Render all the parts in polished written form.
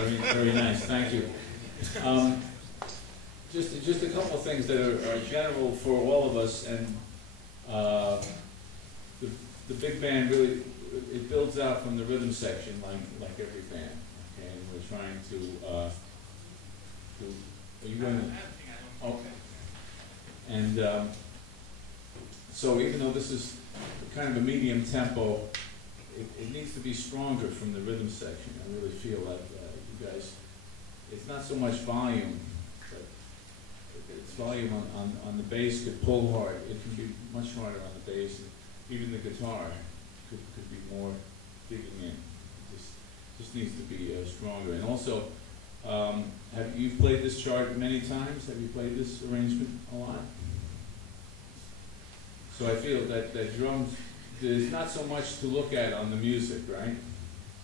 Very nice. Thank you. Just a couple of things that are general for all of us, and the big band really it builds out from the rhythm section, like every band. Okay, and we're trying to. Are you going to? Okay. And so even though this is kind of a medium tempo, it needs to be stronger from the rhythm section. I really feel that you guys, it's not so much volume, but it's volume on the bass could pull hard. It can be much harder on the bass. Even the guitar could be more digging in. Just needs to be stronger. And also, have you played this chart many times? Have you played this arrangement a lot? So I feel that drums, there's not so much to look at on the music, right?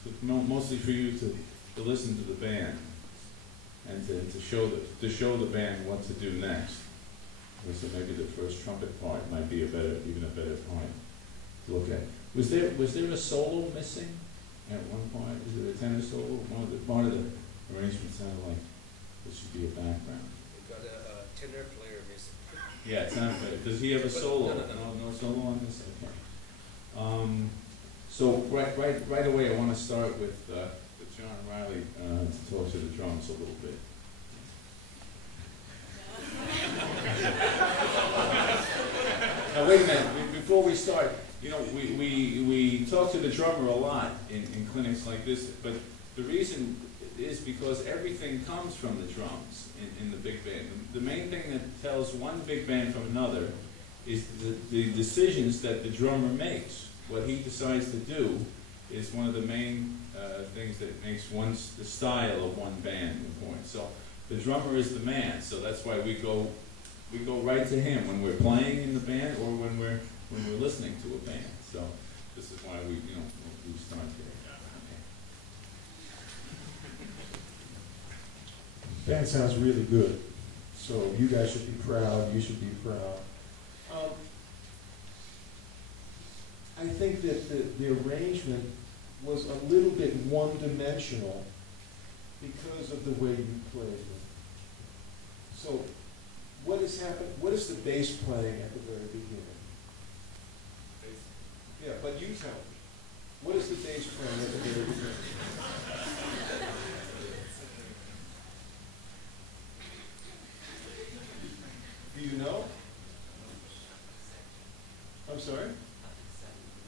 It's mostly for you to listen to the band and to show the band what to do next. So maybe the first trumpet part might be even a better part to look at. Was there a solo missing at one point? Is there a tenor solo? Part of the arrangement sounded like there should be a background. We got a tenor player missing. Yeah, tenor player. Does he have a solo? No solo on this? Okay. So right away, I want to start with John Riley to talk to the drums a little bit. Now wait a minute. Before we start, you know, we talk to the drummer a lot in clinics like this, but the reason is because everything comes from the drums in the big band. The main thing that tells one big band from another is the decisions that the drummer makes. What he decides to do is one of the main things that makes the style of one band important. So the drummer is the man, so that's why we go right to him when we're playing in the band or when we're listening to a band. So this is why we start here. Band sounds really good, so you guys should be proud. You should be proud. I think that the arrangement was a little bit one-dimensional because of the way you played it. So what has happened? What is the bass playing at the very beginning? Bass. Yeah, but you tell me. What is the bass playing at the very beginning? Do you know? I'm sorry?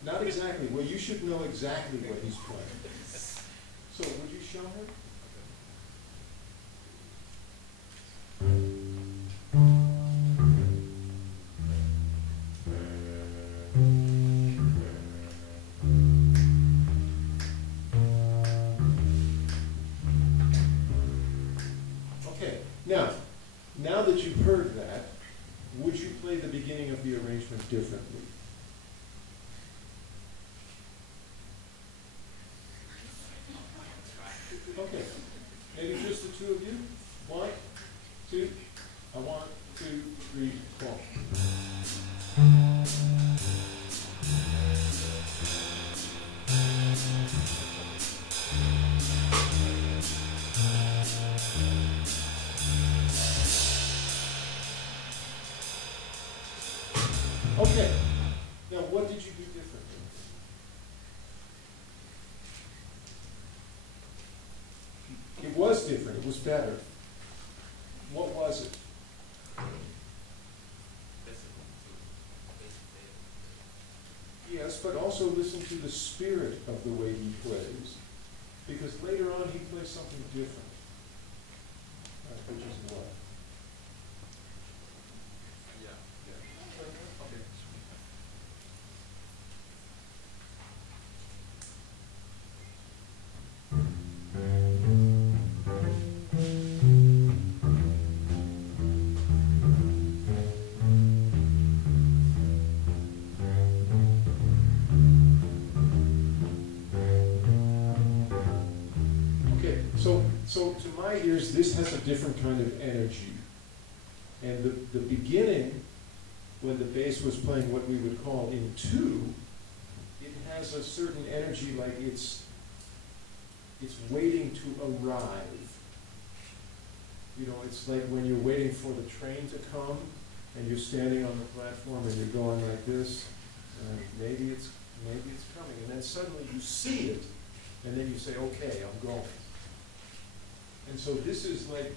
Not exactly. Well, you should know exactly what he's playing. So, would you show him? Okay. Now that you've heard that, would you play the beginning of the arrangement differently? Okay, maybe just the two of you. 1, 2, 1, 2, 3, 4. Okay, now what did you do differently? It was different, it was better. What was it? Yes, but also listen to the spirit of the way he plays. Because later on he plays something different. Which is what? So to my ears, this has a different kind of energy. And the beginning, when the bass was playing what we would call in 2, it has a certain energy, like it's it's waiting to arrive. You know, it's like when you're waiting for the train to come, and you're standing on the platform and you're going like this, and maybe it's coming, and then suddenly you see it, and then you say, okay, I'm going. And so this is like,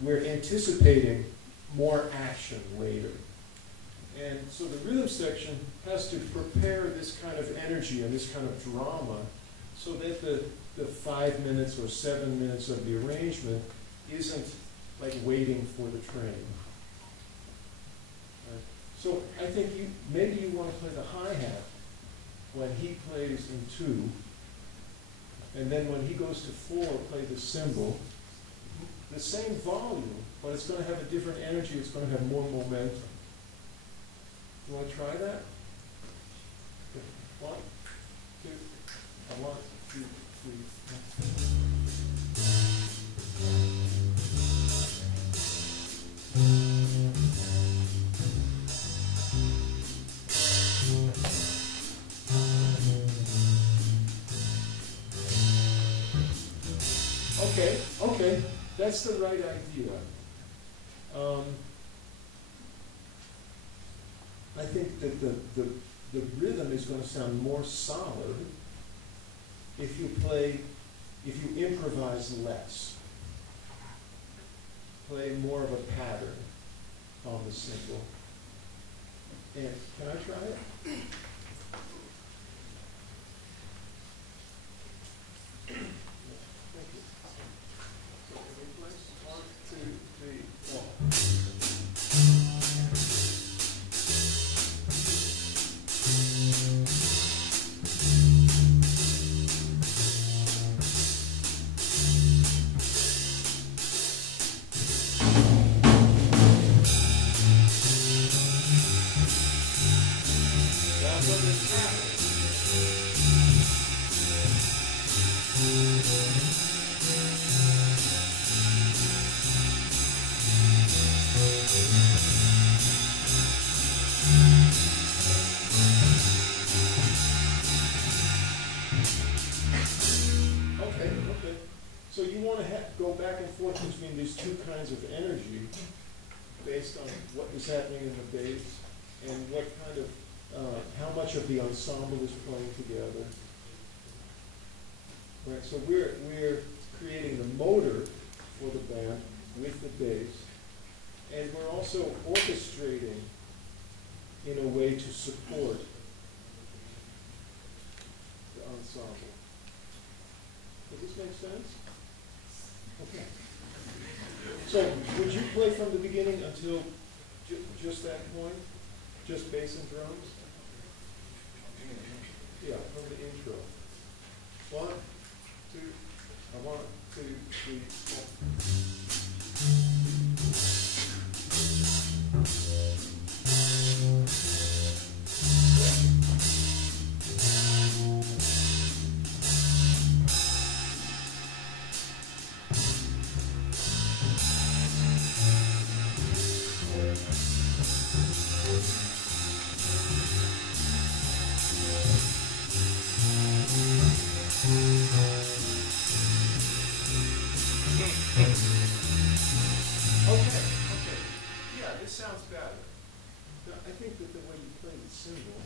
we're anticipating more action later. And so the rhythm section has to prepare this kind of energy and this kind of drama so that the 5 minutes or 7 minutes of the arrangement isn't like waiting for the train. So I think maybe you want to play the hi-hat when he plays in 2, and then when he goes to 4, play the cymbal. The same volume, but it's going to have a different energy, it's going to have more momentum. You want to try that? 1, 2, 1, 2, 3. Okay, that's the right idea. I think that the rhythm is going to sound more solid if you improvise less. Play more of a pattern on the cymbal. And can I try it? Thank you. So can we play? 1, 2, 3, 4. So you want to go back and forth between these two kinds of energy based on what is happening in the bass and what kind of, how much of the ensemble is playing together. Right, so we're creating the motor for the band with the bass, and we're also orchestrating in a way to support the ensemble. Does this make sense? Okay. So would you play from the beginning until just that point? Just bass and drums? Yeah, from the intro. 1, 2, 1, 2, 3, Okay. Yeah, this sounds better. I think that the way you play the cymbal